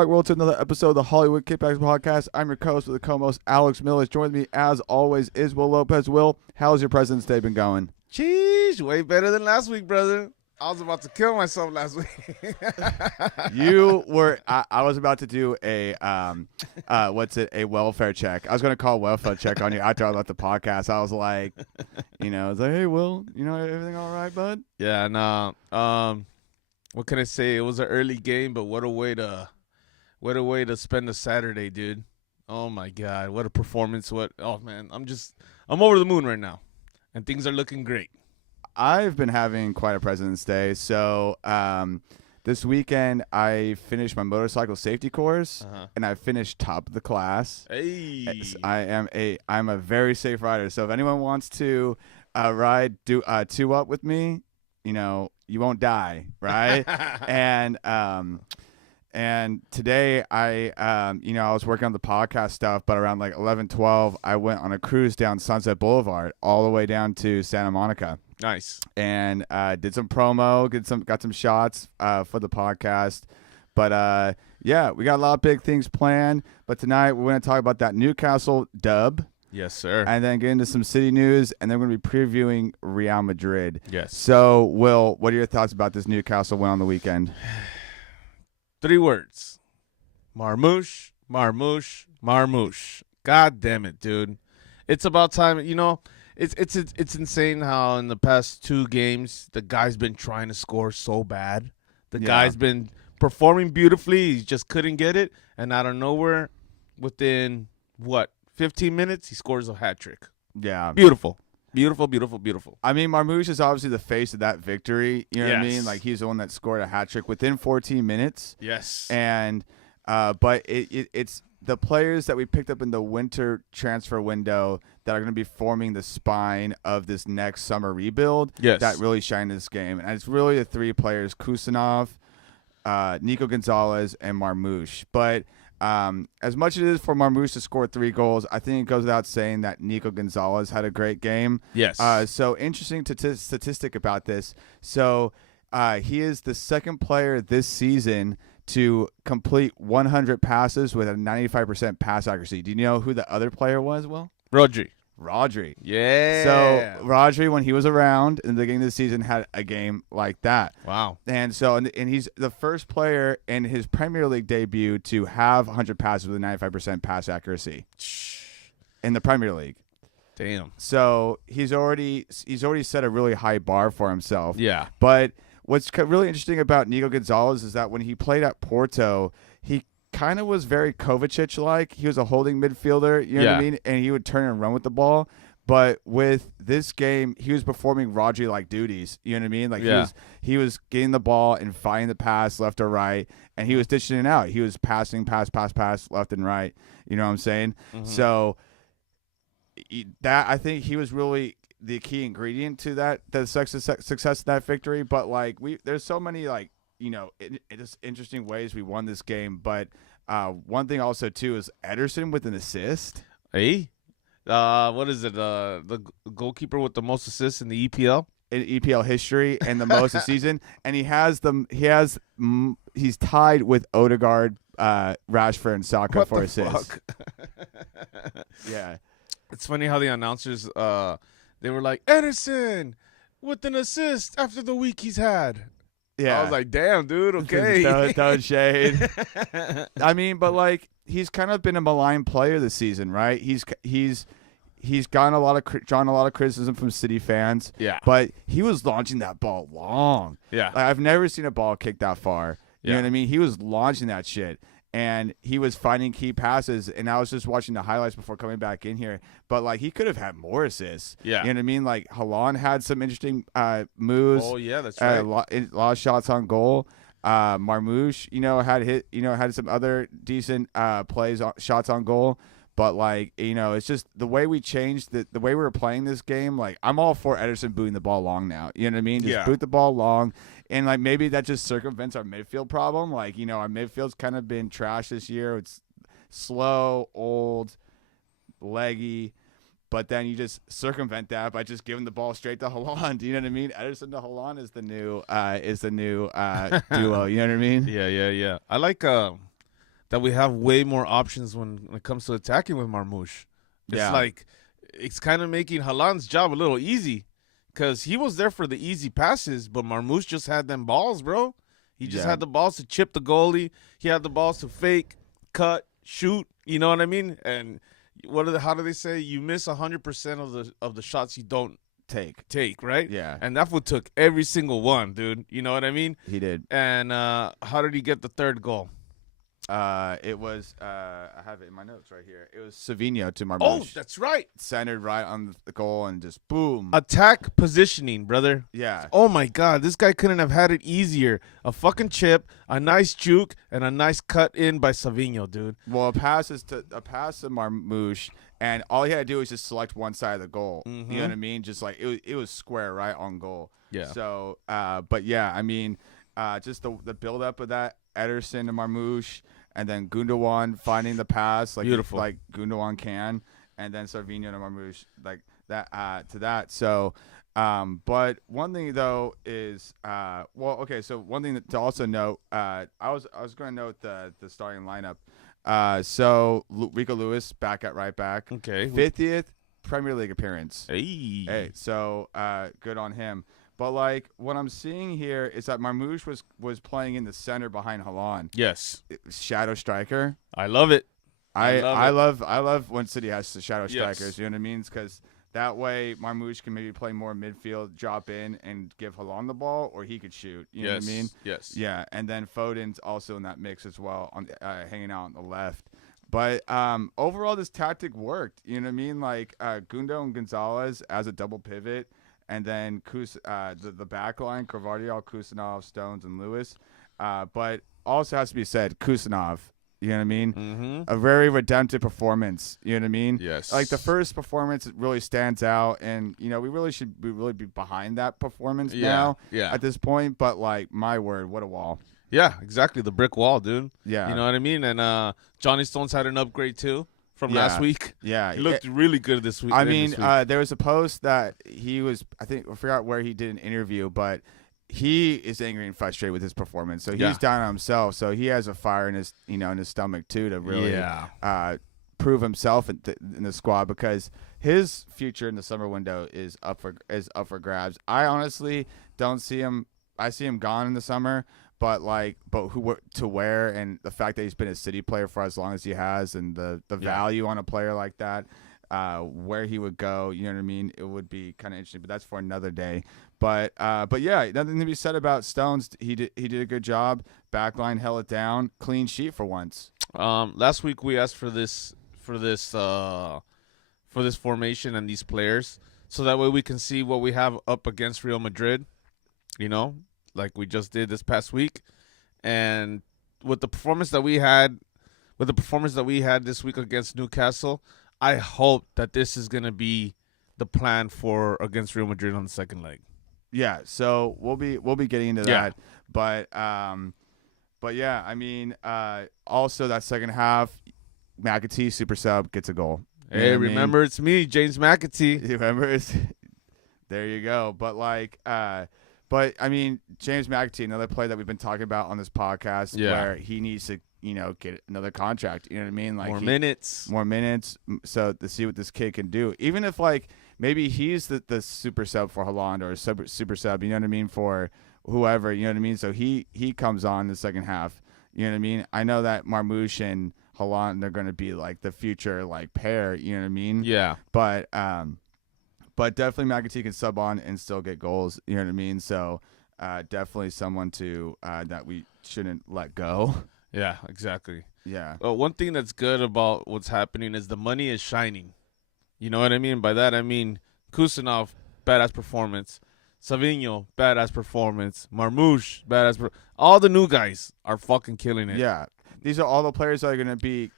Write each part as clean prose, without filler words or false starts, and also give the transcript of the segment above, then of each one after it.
back, world, to another episode of the Hollywood Kippax podcast. I'm your co-host with the co-host, Alex Millis. Joining me, as always, is Will Lopez. Will, how's your President's Day been going? Jeez, way better than last week, brother. I was about to kill myself last week. I was about to do a welfare check. I was going to call a welfare check on you after I left the podcast. I was like, hey, Will, everything all right, bud? Yeah, nah. What can I say? It was an early game, but what a way to spend a Saturday, dude. Oh my God, what a performance! Oh man, I'm over the moon right now, and things are looking great. I've been having quite a President's Day. So this weekend I finished my motorcycle safety course, and I finished top of the class. Hey, I'm a very safe rider. So if anyone wants to ride, do 2-up with me, you won't die, right? And today I was working on the podcast stuff, but around like 11:12, I went on a cruise down Sunset Boulevard all the way down to Santa Monica. Nice. And did some promo, got some shots for the podcast. But yeah, we got a lot of big things planned. But tonight we're going to talk about that Newcastle dub. Yes, sir. And then get into some city news, and then we're going to be previewing Real Madrid. Yes. So, Will, what are your thoughts about this Newcastle win on the weekend? 3 words. Marmouche, Marmouche, Marmouche. God damn it, dude. It's about time. It's insane how in the past 2 games the guy's been trying to score so bad. The guy's been performing beautifully. He just couldn't get it. And out of nowhere, within, 15 minutes, he scores a hat trick. Yeah. Beautiful. Beautiful, beautiful, beautiful. I mean, Marmouche is obviously the face of that victory. You know what I mean? Yes. Like, he's the one that scored a hat trick within 14 minutes. Yes. And but it's the players that we picked up in the winter transfer window that are going to be forming the spine of this next summer rebuild. Yes. That really shine in this game. And it's really the 3 players, Kusanov, Nico Gonzalez, and Marmouche. But as much as it is for Marmouche to score 3 goals, I think it goes without saying that Nico Gonzalez had a great game. Yes. So interesting statistic about this. So he is the second player this season to complete 100 passes with a 95% pass accuracy. Do you know who the other player was, Will? Rodri. Yeah. So Rodri, when he was around in the beginning of the season, had a game like that. Wow. And so, and he's the first player in his Premier League debut to have 100 passes with a 95% pass accuracy in the Premier League. Damn. So he's already set a really high bar for himself. Yeah. But what's really interesting about Nico Gonzalez is that when he played at Porto, he kind of was very Kovacic-like. He was a holding midfielder, you know what I mean? And he would turn and run with the ball. But with this game, he was performing Rodri-like duties, you know what I mean? Like he was getting the ball and finding the pass left or right, and he was dishing it out. He was passing, pass, left and right. You know what I'm saying? Mm-hmm. So that, I think he was really the key ingredient to the success of that victory. But like there's so many it's interesting ways we won this game. But one thing also too is Ederson with an assist. Hey, what is it? The goalkeeper with the most assists in the EPL in EPL history and the most this season, and he's tied with Odegaard, Rashford, and Saka for assists. Yeah, it's funny how the announcers they were like, Ederson with an assist after the week he's had. Yeah, I was like, damn, dude, okay. Throwing shade. I mean, but like he's kind of been a maligned player this season, right? He's gotten drawn a lot of criticism from City fans. Yeah, but he was launching that ball long. Yeah, like, I've never seen a ball kick that far. You know what I mean? He was launching that shit. And he was finding key passes, and I was just watching the highlights before coming back in here. But, like, he could have had more assists. Yeah. You know what I mean? Like, Haaland had some interesting moves. Oh, yeah, that's right. A lot of shots on goal. Marmouche, had some other decent shots on goal. But, like, it's just the way we changed, the way we were playing this game. Like, I'm all for Ederson booting the ball long now. You know what I mean? Just boot the ball long. And, like, maybe that just circumvents our midfield problem. Like, our midfield's kind of been trash this year. It's slow, old, leggy. But then you just circumvent that by just giving the ball straight to Haaland. You know what I mean? Ederson to Haaland is the new duo. You know what I mean? Yeah. I that we have way more options when it comes to attacking with Marmoush. It's like it's kind of making Haaland's job a little easy because he was there for the easy passes, but Marmoush just had them balls, bro. He just had the balls to chip the goalie. He had the balls to fake, cut, shoot. You know what I mean? And how do they say? You miss 100% of the shots you don't take, right? Yeah. And that fool took every single one, dude. You know what I mean? He did. And how did he get the third goal? It was I have it in my notes right here. It was Savinho to Marmoush. Oh, that's right. Centered right on the goal and just boom. Attack positioning, brother. Yeah. Oh my God, this guy couldn't have had it easier. A fucking chip, a nice juke, and a nice cut in by Savinho, dude. Well, a pass to Marmoush, and all he had to do was just select one side of the goal. Mm-hmm. You know what I mean? Just like it was square right on goal. Yeah. So, but yeah, I mean, just the build up of that Ederson to Marmoush. And then Gundogan finding the pass Beautiful. like Gundogan can, and then Savinho to Marmoush like that to that. So, but one thing though is so one thing to also note, I was going to note the starting lineup. So Rico Lewis back at right back. Okay. 50th Premier League appearance. Hey. So good on him. But like what I'm seeing here is that Marmoush was playing in the center behind Haaland. Yes. Shadow striker. I love it. I love when City has the shadow strikers. Yes. You know what I mean? Because that way Marmoush can maybe play more midfield, drop in, and give Haaland the ball, or he could shoot. You know what I mean? Yes. Yeah, and then Foden's also in that mix as well, on hanging out on the left. But overall, this tactic worked. You know what I mean? Like Gundo and Gonzalez as a double pivot. And then the back line, Carvajal, Kusanov, Stones, and Lewis. But also has to be said, Kusanov, you know what I mean? Mm-hmm. A very redemptive performance, you know what I mean? Yes. Like the first performance really stands out, and, you know, we really should be behind that performance now at this point. But, like, my word, what a wall. Yeah, exactly. The brick wall, dude. Yeah. You know what I mean? And Johnny Stones had an upgrade, too. From last week. Yeah. He looked really good this week. I mean, there was a post that he was, I forgot where he did an interview, but he is angry and frustrated with his performance. So he's down on himself. So he has a fire in his, in his stomach too, to really prove himself in the squad, because his future in the summer window is up for grabs. I honestly don't see him. I see him gone in the summer. But who to where, and the fact that he's been a City player for as long as he has, and the value on a player like that, where he would go, you know what I mean? It would be kind of interesting, but that's for another day. But yeah, nothing to be said about Stones. He did a good job. Backline held it down, clean sheet for once. Last week we asked for this formation and these players, so that way we can see what we have up against Real Madrid. You know. Like we just did this past week, and with the performance that we had this week against Newcastle, I hope that this is going to be the plan for against Real Madrid on the second leg. Yeah, so we'll be getting into that, but yeah, I mean, also that second half, McAtee super sub gets a goal. Hey, remember it's me, James McAtee. You remember there you go. But, I mean, James McAtee, another player that we've been talking about on this podcast, where he needs to, get another contract. You know what I mean? Like more minutes. So to see what this kid can do. Even if, maybe he's the super sub for Haaland, or a super sub, you know what I mean, for whoever, you know what I mean? So he comes on in the second half. You know what I mean? I know that Marmoush and Haaland, they're going to be, the future, pair. You know what I mean? Yeah. But definitely McAtee can sub on and still get goals. You know what I mean? So definitely someone that we shouldn't let go. Yeah, exactly. Yeah. One thing that's good about what's happening is the money is shining. You know what I mean? By that I mean Kusanov, badass performance. Savinho, badass performance. Marmoush, all the new guys are fucking killing it. Yeah. These are all the players that are going to be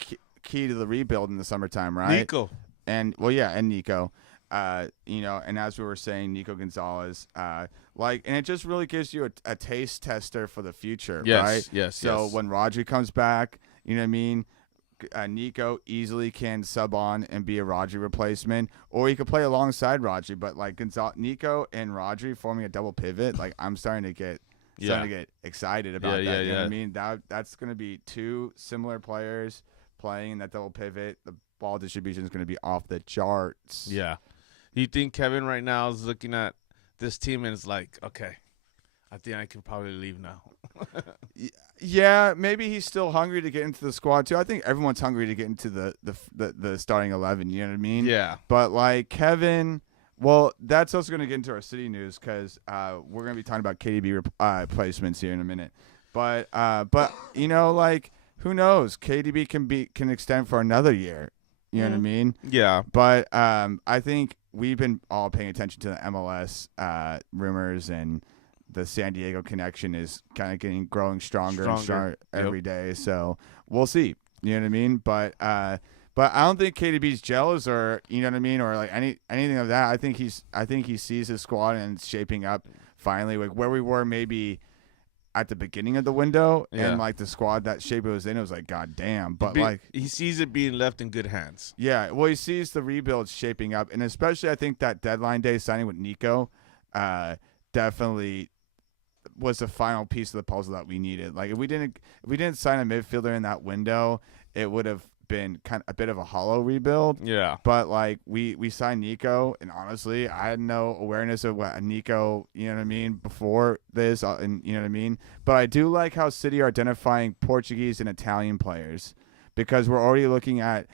key to the rebuild in the summertime, right? Nico. And Nico. And as we were saying, Nico Gonzalez, and it just really gives you a taste tester for the future, right? Yes. So when Rodri comes back, you know what I mean? Nico easily can sub on and be a Rodri replacement, or he could play alongside Rodri. But Nico and Rodri forming a double pivot, I'm starting to get starting to get excited about that. Yeah, You know what I yeah. mean? That's going to be two similar players playing that double pivot. The ball distribution is going to be off the charts. Yeah. You think Kevin right now is looking at this team and is like, okay, I think I can probably leave now. Yeah, maybe he's still hungry to get into the squad too. I think everyone's hungry to get into the starting 11. You know what I mean? Yeah. But like Kevin, well, that's also going to get into our city news because we're going to be talking about KDB placements here in a minute. But you know, like who knows? KDB can extend for another year. You know what I mean? Yeah. But I think we've been all paying attention to the MLS rumors, and the San Diego connection is kind of growing stronger and stronger every day. So we'll see. You know what I mean? But I don't think KDB's jealous or you know what I mean or like anything of that. I think he sees his squad and it's shaping up finally like where we were maybe at the beginning of the window and like the squad that shape it was in, it was like god damn. But like he sees it being left in good hands. Yeah, well he sees the rebuild shaping up, and especially I think that deadline day signing with Nico definitely was the final piece of the puzzle that we needed. Like if we didn't sign a midfielder in that window, it would have been kind of a bit of a hollow rebuild. Yeah. But like we signed Nico, and honestly, I had no awareness of what Nico, you know what I mean, before this, and you know what I mean. But I do like how City are identifying Portuguese and Italian players because we're already looking at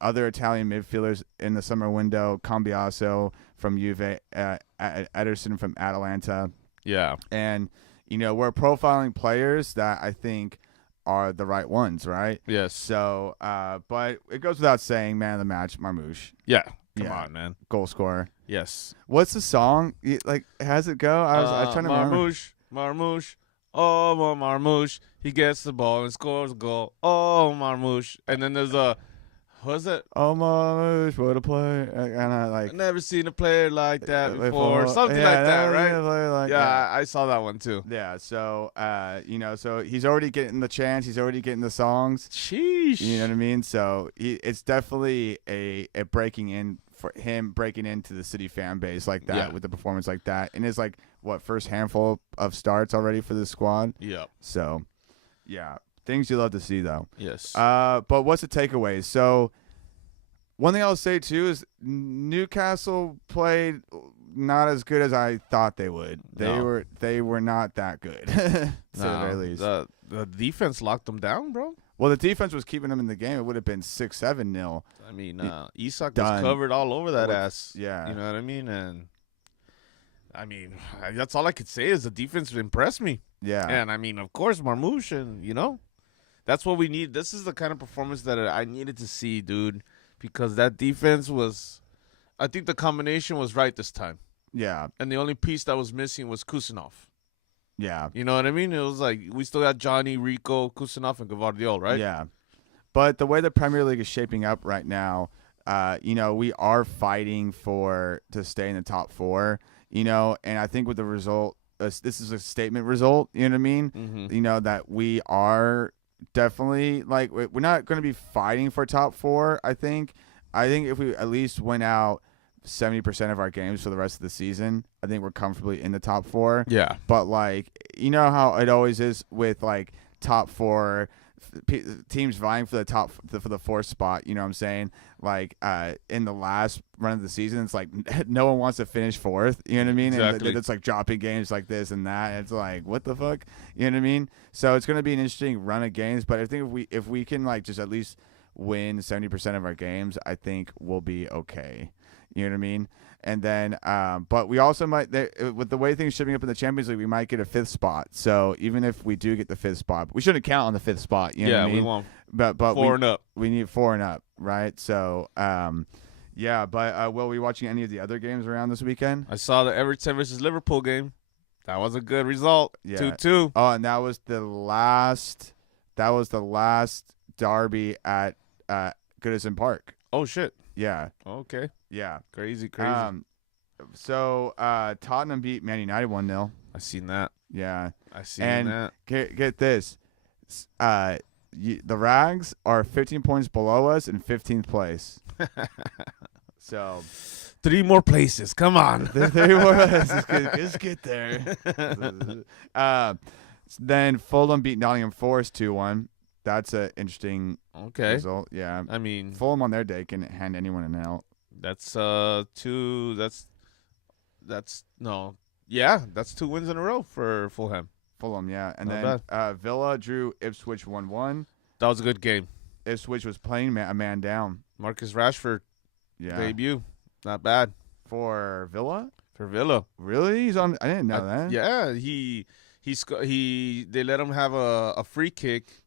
other Italian midfielders in the summer window. Cambiaso from Juve, Ederson from Atalanta. Yeah. And, you know, we're profiling players that I think are the right ones, right? Yes. So, but it goes without saying, man of the match, Marmoush. Yeah. Come on, man. Goal scorer. Yes. What's the song? Like, how's it go? I was trying to remember. Marmoush. Oh, Marmoush. He gets the ball and scores a goal. Oh, Marmoush. And then there's a... What's it? Oh Marmoush, what a play! And I like. I've never seen a player like that before. Something like that, right? I saw that one too. Yeah. So, you know, so he's already getting the chance. He's already getting the songs. Sheesh. You know what I mean? So it's definitely a breaking in for him, breaking into the City fan base like that with the performance like that, and it's like what first handful of starts already for the squad. Yeah. So, yeah. Things you love to see, though. Yes. But what's the takeaways? So, one thing I'll say, too, is Newcastle played not as good as I thought they would. They were not that good, to the very least. The defense locked them down, bro. Well, the defense was keeping them in the game. It would have been 6-7-0. I mean, Isak was covered all over that ass. Yeah. You know what I mean? And, I mean, that's all I could say is the defense impressed me. Yeah. And, I mean, of course, Marmoush and, you know. That's what we need. This is the kind of performance that I needed to see, dude, because that defense was – I think the combination was right this time. Yeah. And the only piece that was missing was Kusanov. Yeah. You know what I mean? It was like we still got Johnny, Rico, Kusanov, and Gavardiol, right? Yeah. But the way the Premier League is shaping up right now, you know, we are fighting to stay in the top four, you know, and I think with the result, this is a statement result, you know what I mean? Mm-hmm. You know, that we are – definitely like we're not going to be fighting for top four. I think if we at least win out 70% of our games for the rest of the season, I think we're comfortably in the top four. Yeah. But like, you know how it always is with like top four teams vying for the fourth spot. You know what I'm saying? Like in the last run of the season, it's like no one wants to finish fourth. You know what I mean? Exactly. And it's like dropping games like this and that. And it's like what the fuck? You know what I mean? So it's gonna be an interesting run of games. But I think if we can like just at least win 70% of our games, I think we'll be okay. You know what I mean? And then, but we also might, with the way things shaping up in the Champions League, we might get a fifth spot. So even if we do get the fifth spot, we shouldn't count on the fifth spot. You know what I mean? We want but 4 and up. We need 4 and up, right? So, yeah. But will we watching any of the other games around this weekend? I saw the Everton versus Liverpool game. That was a good result. Yeah. 2-2. Oh, and that was the last derby at Goodison Park. Oh shit. Yeah. Okay. Yeah. Crazy. So Tottenham beat Man United 1-0. I seen that. Yeah. I seen that. Get this. The Rags are 15 points below us in 15th place. So 3 more places. Come on. Let's get there. Then Fulham beat Nottingham Forest 2-1. That's an interesting result. Yeah. I mean, Fulham on their day can hand anyone an out. That's 2. That's no. Yeah, that's 2 wins in a row for Fulham. Fulham, yeah. And Not then Villa drew Ipswich 1-1. That was a good game. Ipswich was playing a man down. Marcus Rashford debut. Not bad. For Villa? For Villa. Really? He's on. I didn't know that. Yeah, they let him have a free kick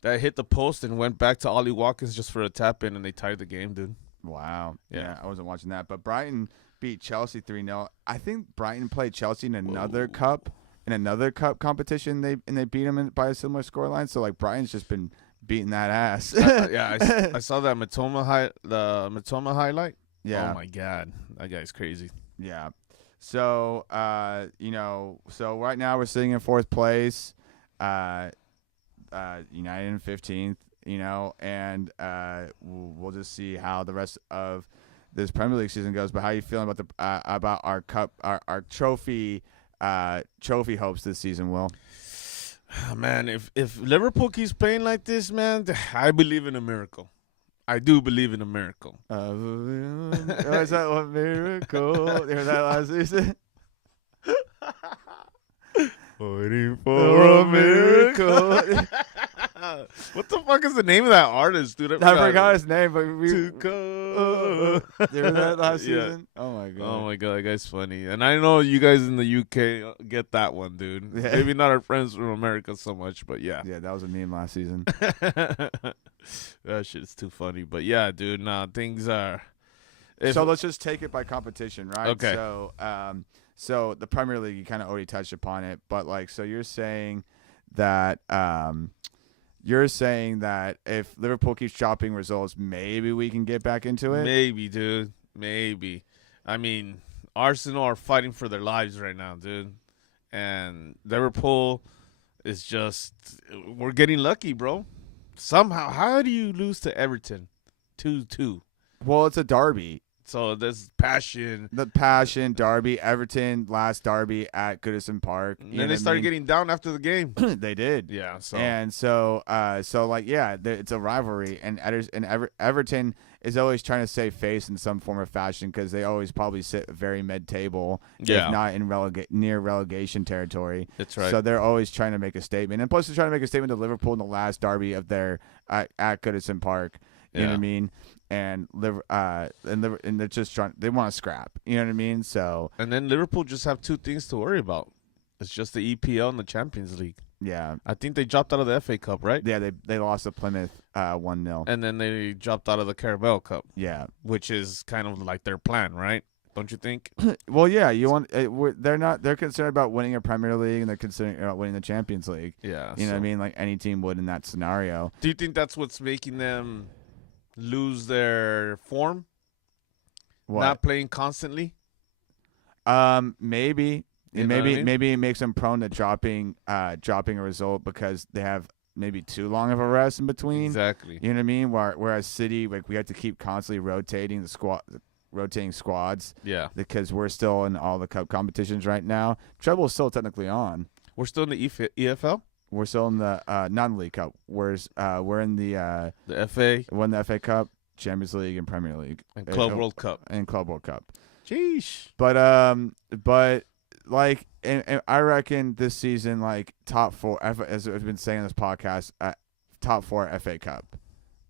that hit the post and went back to Ollie Watkins just for a tap in, and they tied the game, dude. Wow. Yeah, I wasn't watching that. But Brighton beat Chelsea 3-0. I think Brighton played Chelsea in another cup competition. They beat them by a similar scoreline. So like Brighton's just been beating that ass. I saw that Matoma highlight. Yeah. Oh my God, that guy's crazy. Yeah. So so right now we're sitting in 4th place. United in 15th. And we'll just see how the rest of this Premier League season goes. But how are you feeling about our cup, our trophy hopes this season, Will? Man, if Liverpool keeps playing like this, man, I believe in a miracle. I do believe in a miracle. Is that one miracle? You heard that last season? Waiting for a miracle. What the fuck is the name of that artist, dude? I forgot his name, but to go. You heard that last season? Oh my god. Oh my god, that guy's funny. And I know you guys in the UK get that one, dude. Yeah. Maybe not our friends from America so much, but yeah. Yeah, that was a meme last season. That shit is too funny. But yeah, dude, things are. So let's just take it by competition, right? Okay. So the Premier League, you kind of already touched upon it, but so you're saying that if Liverpool keeps dropping results, maybe we can get back into it? Maybe, dude. Maybe. I mean, Arsenal are fighting for their lives right now, dude. And Liverpool is just – we're getting lucky, bro. Somehow, how do you lose to Everton 2-2? Well, it's a derby. So there's passion. The passion, derby, Everton, last derby at Goodison Park. And then they started getting down after the game. They did. Yeah. So. And it's a rivalry. And Everton is always trying to save face in some form or fashion because they always probably sit very mid-table, if not in near relegation territory. That's right. So they're always trying to make a statement. And plus they're trying to make a statement to Liverpool in the last derby of their at Goodison Park. You know what I mean? And they're just they want to scrap. You know what I mean? So and then Liverpool just have 2 things to worry about. It's just the EPL and the Champions League. Yeah, I think they dropped out of the FA Cup, right? Yeah, they lost to Plymouth 1-0, and then they dropped out of the Carabao Cup. Yeah, which is kind of like their plan, right? Don't you think? Well, yeah, they're concerned about winning a Premier League and they're concerned about winning the Champions League. Yeah, you know what I mean? Like any team would in that scenario. Do you think that's what's making them lose their form? What? Not playing constantly? Maybe. Maybe it makes them prone to dropping a result because they have maybe too long of a rest in between. Exactly. You know what I mean? Whereas City, like we have to keep constantly rotating squads. Yeah. Because we're still in all the cup competitions right now. Treble is still technically on. We're still in the EFL? We're still in the non-league cup. We're in the FA. Won the FA Cup, Champions League, and Premier League, and Club World Cup. And Club World Cup. Jeez. But like, and I reckon this season, like top 4, as I've been saying on this podcast, top 4 FA Cup.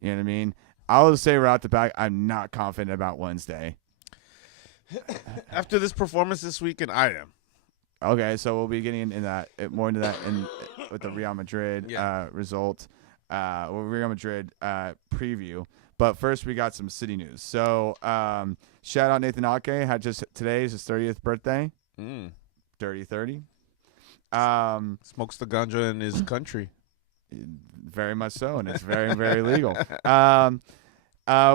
You know what I mean? I'll just say right out the back, I'm not confident about Wednesday. After this performance this weekend, I am. Okay, so we'll be getting more into that with the Real Madrid result, Real Madrid preview. But first, we got some City news. So, shout out Nathan Ake. Today is his 30th birthday. Dirty 30. Smokes the ganja in his country. Very much so, and it's very, very legal.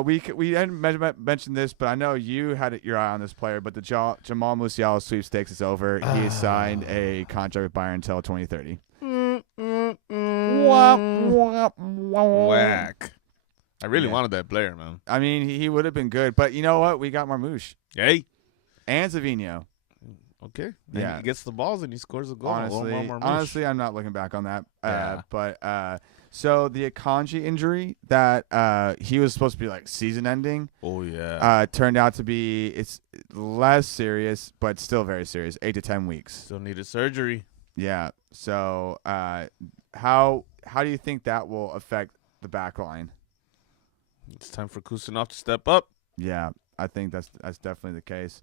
We hadn't mentioned this, but I know you had your eye on this player. But the Jamal Musiala sweepstakes is over. He signed a contract with Bayern until 2030. Whack. I really wanted that player, man. I mean, he would have been good, but you know what? We got Marmouche. Hey. And Savino. Okay. And he gets the balls and he scores a goal. Honestly, I'm not looking back on that. Yeah. But so the Akanji injury that he was supposed to be like season ending. Oh yeah. Turned out to be it's less serious, but still very serious. 8 to 10 weeks. Still needed surgery. Yeah. So how do you think that will affect the back line? It's time for Kusanov to step up. Yeah, I think that's definitely the case.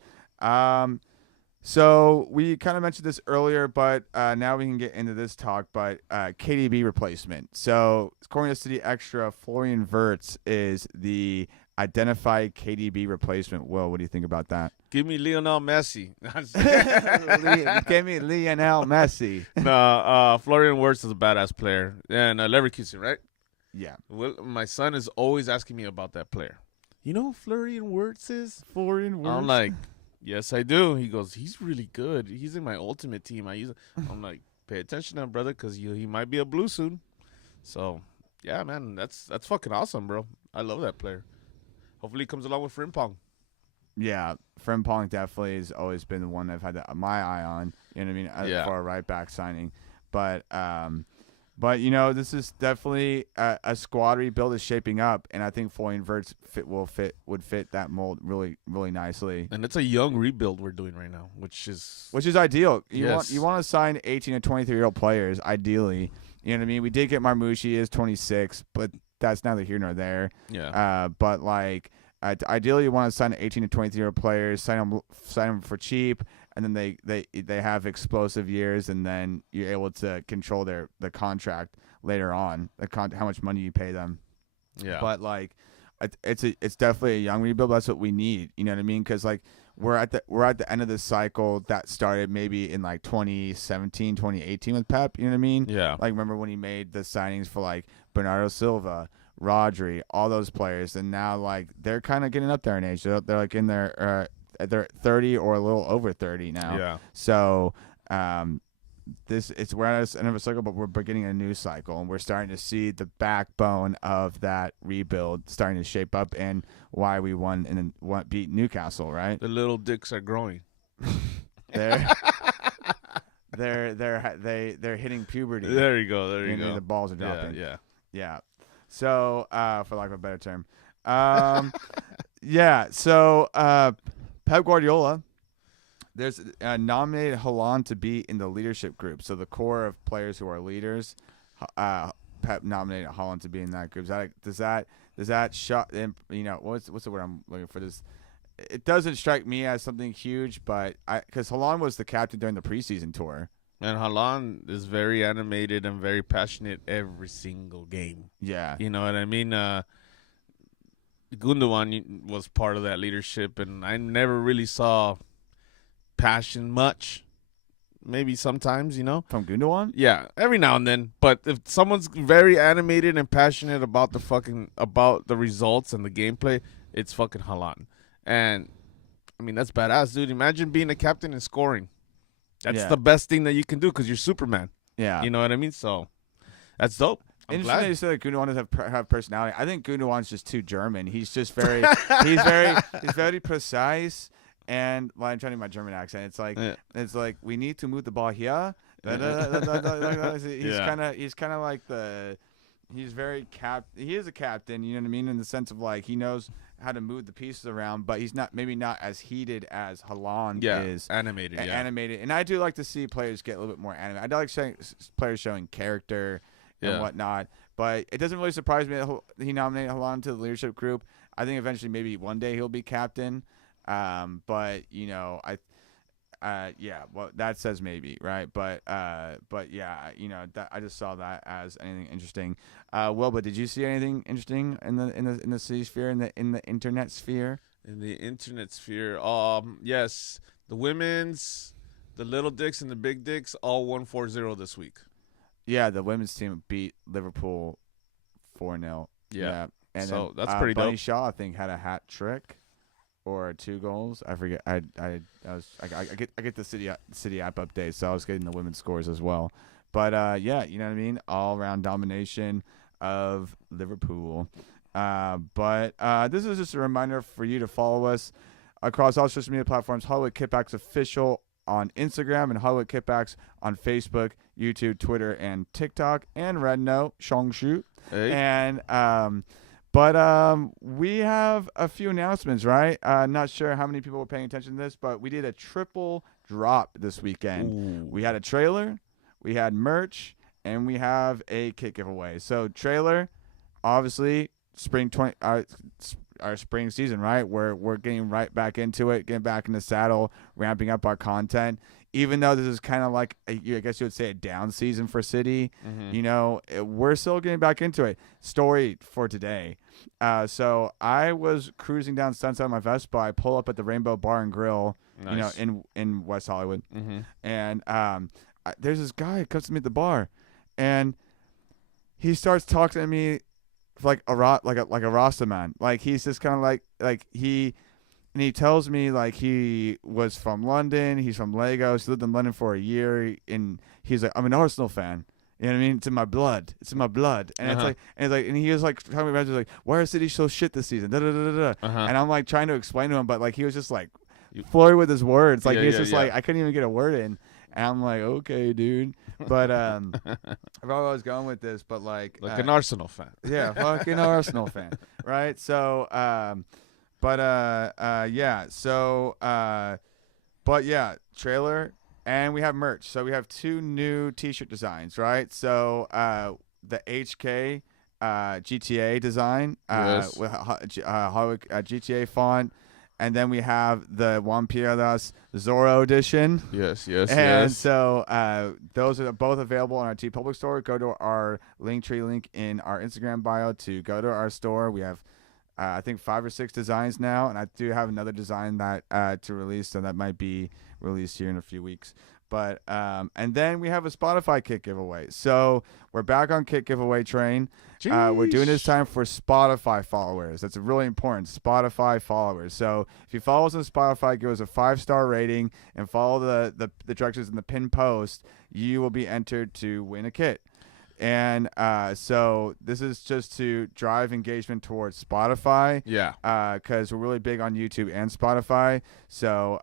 So we kind of mentioned this earlier, but now we can get into this talk. But KDB replacement. So according to City Extra, Florian Wirtz is the identified KDB replacement. Will, what do you think about that? Give me Lionel Messi. Give me Lionel Messi. No, Florian Wirtz is a badass player. And Leverkusen, right? Yeah. Well, my son is always asking me about that player. You know who Florian Wirtz is? Florian Wirtz? I'm like, yes, I do. He goes, he's really good. He's in my ultimate team. I'm like, pay attention to him, brother, because he might be a blue soon. So, yeah, man, that's fucking awesome, bro. I love that player. Hopefully he comes along with Frimpong. Yeah, Frimpong definitely has always been the one I've had my eye on. You know what I mean? For a right back signing, but you know, this is definitely a squad rebuild is shaping up, and I think Florian Wirtz would fit that mold really, really nicely. And it's a young rebuild we're doing right now, which is ideal. You yes. want to sign 18 and 23-year-old players, ideally. You know what I mean? We did get Marmouche, he is 26, but that's neither here nor there. Yeah. But like. Ideally, you want to sign 18 to 23-year-old players, sign them for cheap, and then they have explosive years, and then you're able to control the contract later on, how much money you pay them. Yeah. But like, it's definitely a young rebuild. That's what we need. You know what I mean? Because like we're at the end of the cycle that started maybe in like 2017, 2018 with Pep. You know what I mean? Yeah. Like remember when he made the signings for like Bernardo Silva, Rodri, all those players, and now like they're kind of getting up there in age. They're like in their they're 30 or a little over 30 now. Yeah. So we're at the end of a cycle, but we're beginning a new cycle, and we're starting to see the backbone of that rebuild starting to shape up, and why we won and beat Newcastle, right? The little dicks are growing. They're hitting puberty. There you go. There you go. The balls are dropping. Yeah. So, for lack of a better term, yeah. So, Pep Guardiola, there's nominated Haaland to be in the leadership group. So the core of players who are leaders, Pep nominated Haaland to be in that group. Does that shut? You know, what's the word I'm looking for? This. It doesn't strike me as something huge, but because Haaland was the captain during the preseason tour. And Haaland is very animated and very passionate every single game. Yeah. You know what I mean? Gundogan was part of that leadership, and I never really saw passion much. Maybe sometimes, you know. From Gundogan? Yeah, every now and then. But if someone's very animated and passionate about the results and the gameplay, it's fucking Haaland. And, I mean, that's badass, dude. Imagine being a captain and scoring. That's the best thing that you can do because you're Superman. Yeah. You know what I mean? So that's dope. Interesting that you said that Gundogan doesn't have personality. I think Gundogan's just too German. He's just very he's very precise, and I'm trying to do my German accent. It's like we need to move the ball here. He's kind of like he's very he is a captain, you know what I mean, in the sense of like he knows how to move the pieces around, but he's maybe not as heated as Haaland is. Animated. And I do like to see players get a little bit more animated. I like players showing character and whatnot, but it doesn't really surprise me that he nominated Haaland to the leadership group. I think eventually maybe one day he'll be captain, but you know well, that says maybe, right? But yeah, you know, I just saw that as anything interesting. But did you see anything interesting in the city sphere, in the internet sphere? In the internet sphere, yes, the women's, the little dicks and the big dicks all won 4-0 this week. Yeah, the women's team beat Liverpool 4-0. Yeah. And so then, that's pretty Bunny dope. Shaw, I think, had a hat trick. Or 2 goals. I forget. I get the city app updates, so I was getting the women's scores as well. But yeah, you know what I mean. All around domination of Liverpool. But this is just a reminder for you to follow us across all social media platforms. Hollywood Kippax Official on Instagram and Hollywood Kippax on Facebook, YouTube, Twitter, and TikTok, and Red Note, Shongshu. Hey. And we have a few announcements, right? Not sure how many people were paying attention to this, but we did a triple drop this weekend. Ooh. We had a trailer, we had merch, and we have a kit giveaway. So trailer, obviously, our spring season, right? We're getting right back into it, getting back in the saddle, ramping up our content. Even though this is kind of like, I guess you would say, a down season for City, we're still getting back into it. Story for today. So I was cruising down Sunset on my Vespa. I pull up at the Rainbow Bar and Grill, Nice. in West Hollywood. Mm-hmm. And there's this guy who comes to me at the bar, and he starts talking to me like a Rasta man. Like he's just kind of like he tells me like he was from London. He's from Lagos. He lived in London for a year, and he's like, I'm an Arsenal fan. You know what I mean? It's in my blood. It's in my blood. And and he was like telling me about it, like, why are City so shit this season? Da, da, da, da, da. And I'm like trying to explain to him, but like he was just like flurry with his words. Like he's just like, I couldn't even get a word in. And I'm like, okay, dude. But I forgot where I was going with this, but like an Arsenal fan. Yeah, fucking Arsenal fan, right? So, trailer, and we have merch. So we have 2 new T-shirt designs, right? So the HK GTA design Yes. with Hollywood GTA font. And then we have the Juan Piedras Zorro edition. Yes. And so those are both available on our TeePublic store. Go to our Linktree link in our Instagram bio to go to our store. We have, I think, 5 or 6 designs now. And I do have another design that to release, so that might be released here in a few weeks. But and then we have a Spotify kit giveaway. So we're back on kit giveaway train. We're doing this time for Spotify followers. That's really important. Spotify followers. So if you follow us on Spotify, give us a 5-star rating, and follow the directions in the pinned post, you will be entered to win a kit. And so this is just to drive engagement towards Spotify. Yeah. Because we're really big on YouTube and Spotify. So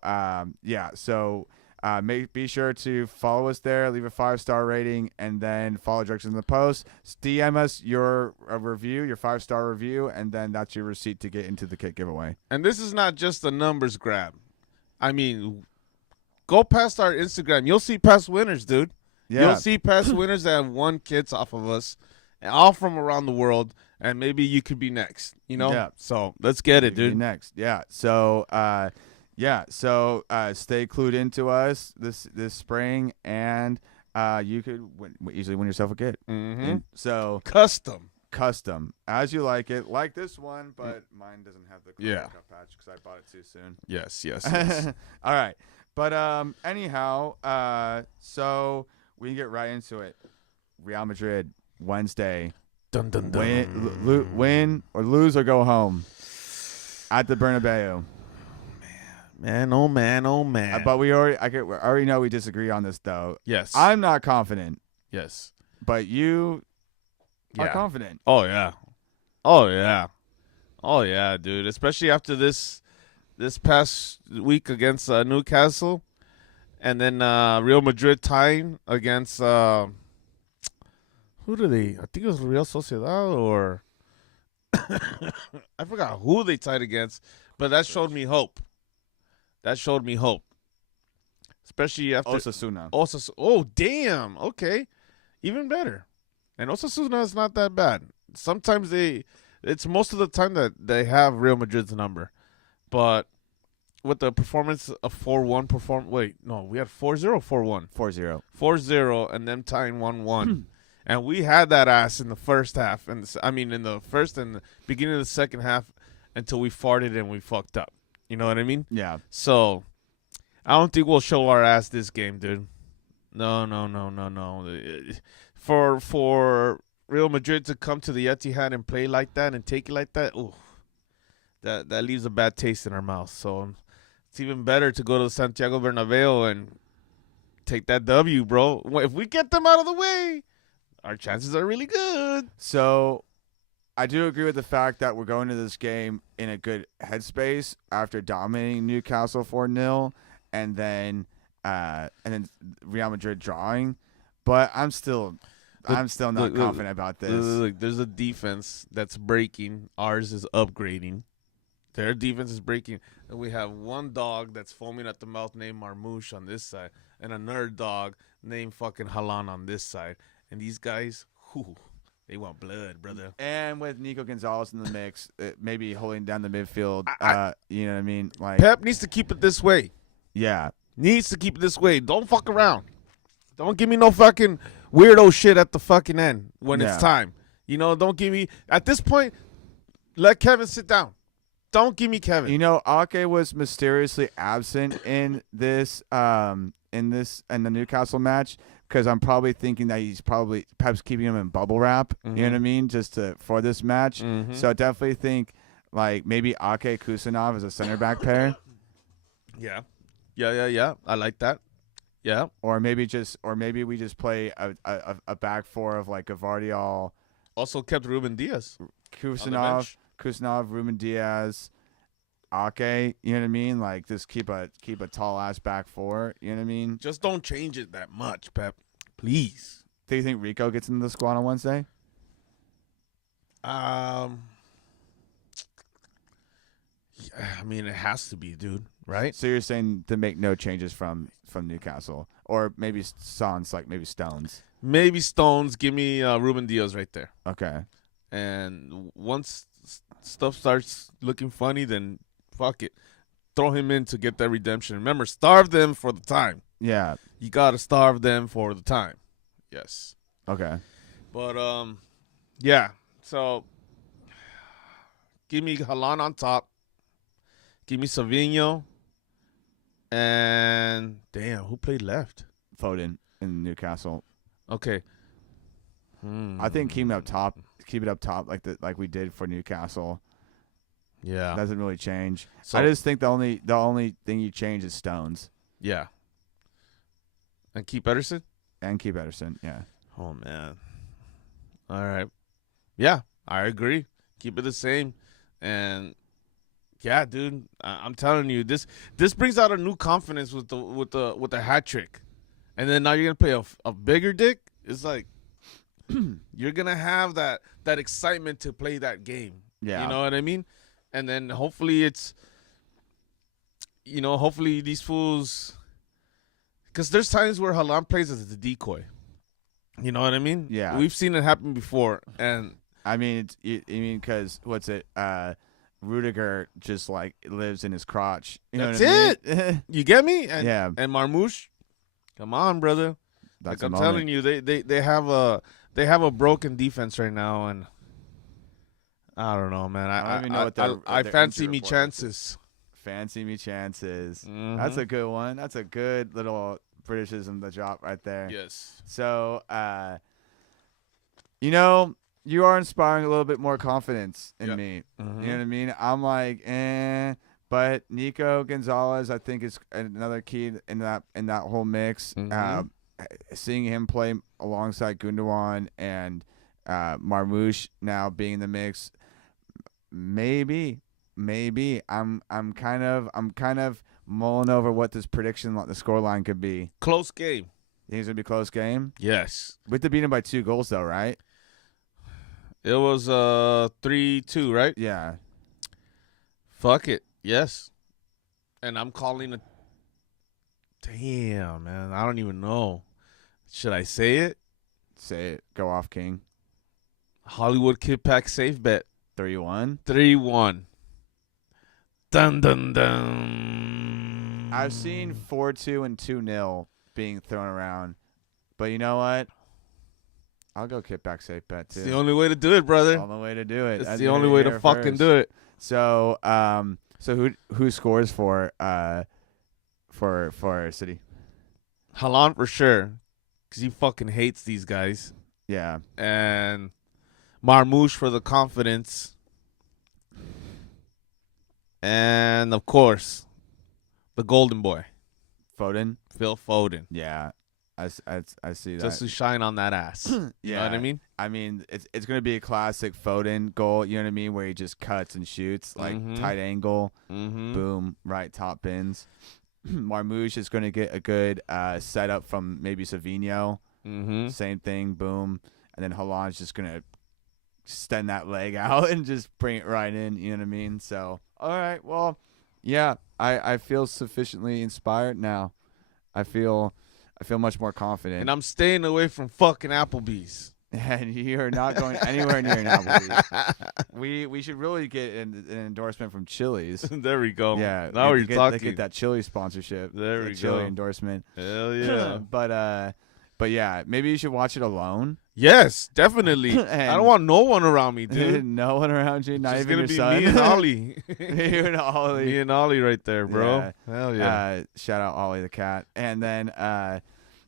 be sure to follow us there, leave a 5-star rating, and then follow directions in the post. DM us your review, your 5-star review, and then that's your receipt to get into the kit giveaway. And this is not just a numbers grab. I mean, go past our Instagram. You'll see past winners, dude. Yeah. You'll see past winners that have won kits off of us, all from around the world, and maybe you could be next. Yeah. So let's get it, dude. Next, yeah. So stay clued into us this spring, and you could easily win yourself a kit. Mm-hmm. So custom as you like it, like this one, but mine doesn't have the cup patch because I bought it too soon. Yes. All right, but anyhow, so we can get right into it. Real Madrid Wednesday. Dun, dun, dun. Win or lose or go home at the Bernabeu. Man, oh man. But we already know we disagree on this, though. Yes. I'm not confident. Yes. But you are confident. Oh yeah, dude. Especially after this past week against Newcastle, and then Real Madrid tying against who do they? I think it was Real Sociedad, or I forgot who they tied against, but that showed me hope. Especially after Osasuna. Oh, damn. Okay. Even better. And Osasuna is not that bad. Sometimes it's most of the time that they have Real Madrid's number. But with the performance of 4-1 we had 4-0 4-1. 4-0. 4-0 and them tying 1-1. And we had that ass in the first half. In the first and the beginning of the second half until we farted and we fucked up. You know what I mean? Yeah. So, I don't think we'll show our ass this game, dude. No. For Real Madrid to come to the Etihad and play like that and take it like that, ooh, that leaves a bad taste in our mouth. So, it's even better to go to Santiago Bernabeu and take that W, bro. If we get them out of the way, our chances are really good. So, I do agree with the fact that we're going to this game in a good headspace after dominating Newcastle 4-0 and then Real Madrid drawing. But I'm still not confident about this. Look, there's a defense that's breaking. Ours is upgrading. Their defense is breaking. And we have one dog that's foaming at the mouth named Marmouche on this side and another dog named fucking Halan on this side. And these guys, they want blood, brother. And with Nico Gonzalez in the mix, maybe holding down the midfield, you know what I mean? Like Pep needs to keep it this way. Yeah. Needs to keep it this way. Don't fuck around. Don't give me no fucking weirdo shit at the fucking end when it's time. You know, don't give me – at this point, let Kevin sit down. Don't give me Kevin. You know, Ake was mysteriously absent in this in the Newcastle match because I'm probably thinking that he's probably Pep's keeping him in bubble wrap. You know what I mean? Just for this match. So I definitely think like maybe Ake Kusanov as a center back pair. Yeah. I like that. Yeah. Or maybe we just play a back four of like Gavardiol. Also kept Ruben Diaz. Kusanov, Ruben Diaz, Ake, you know what I mean? Like just keep a tall ass back four, you know what I mean? Just don't change it that much, Pep. Please. Do you think Rico gets into the squad on Wednesday? I mean, it has to be, dude. Right? So you're saying to make no changes from Newcastle, or maybe Stones, like maybe Stones. Maybe Stones. Give me Ruben Diaz right there. Okay. And once stuff starts looking funny, then fuck it. Throw him in to get that redemption. Remember, starve them for the time. Yeah. You got to starve them for the time. Yes. Okay. But, yeah. So, give me Halan on top. Give me Savinho. And, damn, who played left? Foden in Newcastle. Okay. I think keep it up top like we did for Newcastle. Yeah. Doesn't really change. So, I just think the only thing you change is Stones. Yeah. And keep Ederson? And keep Ederson, yeah. Oh, man. All right. Yeah, I agree. Keep it the same. And yeah, dude, I'm telling you, this brings out a new confidence with the hat trick. And then now you're going to play a bigger dick? It's like you're going to have that excitement to play that game. Yeah. You know what I mean? And then hopefully hopefully these fools, because there's times where Halan plays as the decoy. You know what I mean? Yeah. We've seen it happen before. And I mean, because what's it? Rudiger just like lives in his crotch. You know that's what I mean? it. You get me? And, yeah. And Marmouche, come on, brother. That's like I'm telling you, they have a broken defense right now, and I don't know, man. I don't even know what I their fancy injury me report chances. Fancy me chances. Mm-hmm. That's a good one. That's a good little Britishism to drop right there. Yes. So, you are inspiring a little bit more confidence in me. Mm-hmm. You know what I mean? I'm like, but Nico Gonzalez, I think, is another key in that whole mix. Mm-hmm. Seeing him play alongside Gundogan and Marmouche now being in the mix, maybe I'm kind of mulling over what this prediction, the scoreline could be. Close game. You think it's gonna be a close game? Yes. We have to beat him by 2 goals though, right? It was 3-2, right? Yeah. Fuck it. Yes. And I'm calling it. Damn, man. I don't even know. Should I say it? Say it. Go off, King. Hollywood Kippax safe bet. 3-1. 3-1. Dun, dun, dun. I've seen 4-2 and 2-0 being thrown around. But you know what? I'll go Kippax safe bet, too. It's the only way to do it, brother. All the way to do it. It's the only way to fucking do it. So, who scores for City? Halan for sure, because he fucking hates these guys. Yeah. And Marmouche for the confidence. And, of course, the golden boy. Foden? Phil Foden. Yeah. I see that. Just to shine on that ass. Yeah. You know what I mean? I mean, it's going to be a classic Foden goal, you know what I mean, where he just cuts and shoots, like tight angle, boom, right top bins. Marmouche is going to get a good setup from maybe Savinho. Same thing, boom. And then Haaland's just going to extend that leg out and just bring it right in, you know what I mean? So, all right, well, yeah, I feel sufficiently inspired now. I feel much more confident. And I'm staying away from fucking Applebee's. And you're not going anywhere near an Applebee's. We should really get an endorsement from Chili's. There we go. Yeah. Now you're talking. Get that Chili sponsorship. There we Chili go. endorsement. Hell yeah. But yeah, maybe you should watch it alone. Yes, definitely. I don't want no one around me, dude. No one around you, not It's even gonna your be son. me and Ollie. You and Ollie. Me and Ollie right there, bro. Yeah. Hell yeah. Shout out Ollie the cat. And then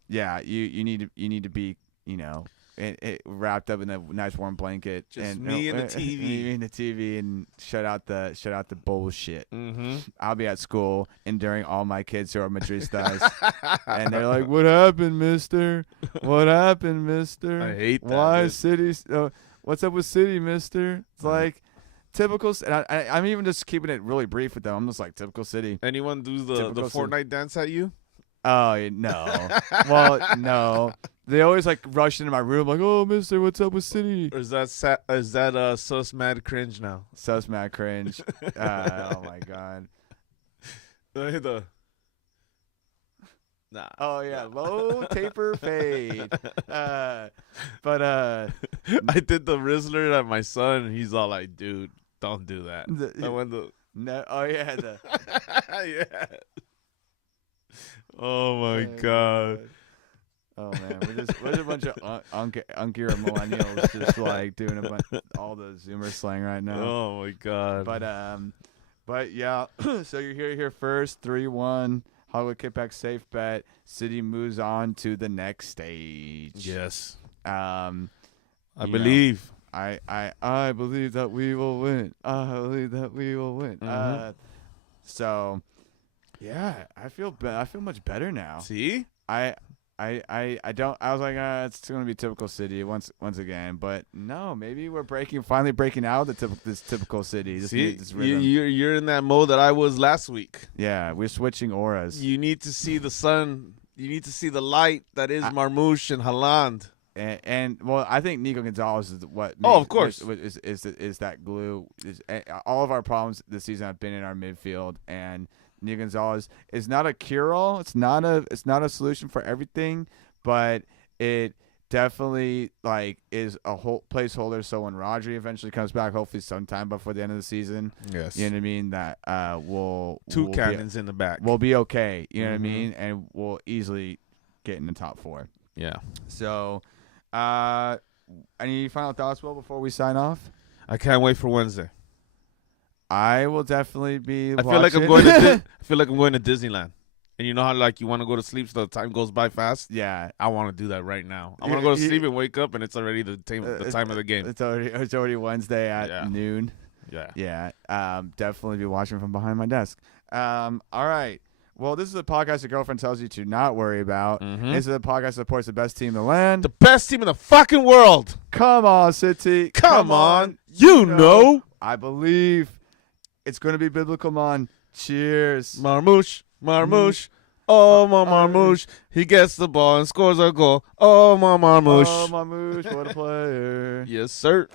yeah, you need to be, you know, it wrapped up in a nice warm blanket. Just and me and the TV. Me and the TV, and shut out the bullshit. Mm-hmm. I'll be at school enduring all my kids who are Madristas. And they're like, "What happened, mister? What happened, mister? I hate that. Why dude. City? What's up with City, mister?" It's like typical. And I'm even just keeping it really brief with them. I'm just like, typical City. Anyone do the Typical Fortnite dance at you? Oh, no. Well, no. They always like rush into my room like, "Oh, mister, what's up with City?" Or is that sus mad cringe now? Sus mad cringe. Oh my god. Nah. Oh yeah, low taper fade. But I did the Rizzler at my son, and he's all like, "Dude, don't do that." I went the no. Oh yeah, yeah. Oh my god. Oh man, we're just a bunch of unkier millennials just like doing all the Zoomer slang right now. Oh my god. But yeah. So you're here first, 3-1. Hollywood Kippax safe bet. City moves on to the next stage. Yes. I believe. I believe that we will win. I believe that we will win. So yeah, I feel much better now. See? I don't. I was like, it's going to be typical City once again, but no, maybe we're finally breaking out of this typical City. This rhythm. You're in that mode that I was last week. Yeah, we're switching auras. You need to see the sun. You need to see the light that is Marmouche and Haaland. And well, I think Nico Gonzalez is what. Of course, is that glue? All of our problems this season have been in our midfield, and Nico Gonzalez is not a cure-all. It's not a solution for everything, but it definitely is a whole placeholder. So when Rodri eventually comes back, hopefully sometime before the end of the season, yes, you know what I mean. That we'll cannons in the back. We'll be okay. You know what I mean, and we'll easily get in the top 4. Yeah. So, any final thoughts, Will, before we sign off? I can't wait for Wednesday. I will definitely be. I feel like I'm going to. I feel like I'm going to Disneyland, and you know how you want to go to sleep so the time goes by fast. Yeah, I want to do that right now. I want to go to sleep and wake up, and it's already the time of the game. It's already Wednesday at noon. Yeah. Definitely be watching from behind my desk. All right. Well, this is a podcast your girlfriend tells you to not worry about. This is a podcast that supports the best team in the land. The best team in the fucking world. Come on, City. Come on. You know. I believe. It's going to be biblical, man. Cheers. Marmouche. Oh, my Marmouche. He gets the ball and scores a goal. Oh, my Marmouche. Oh, Marmouche. What a player. Yes, sir.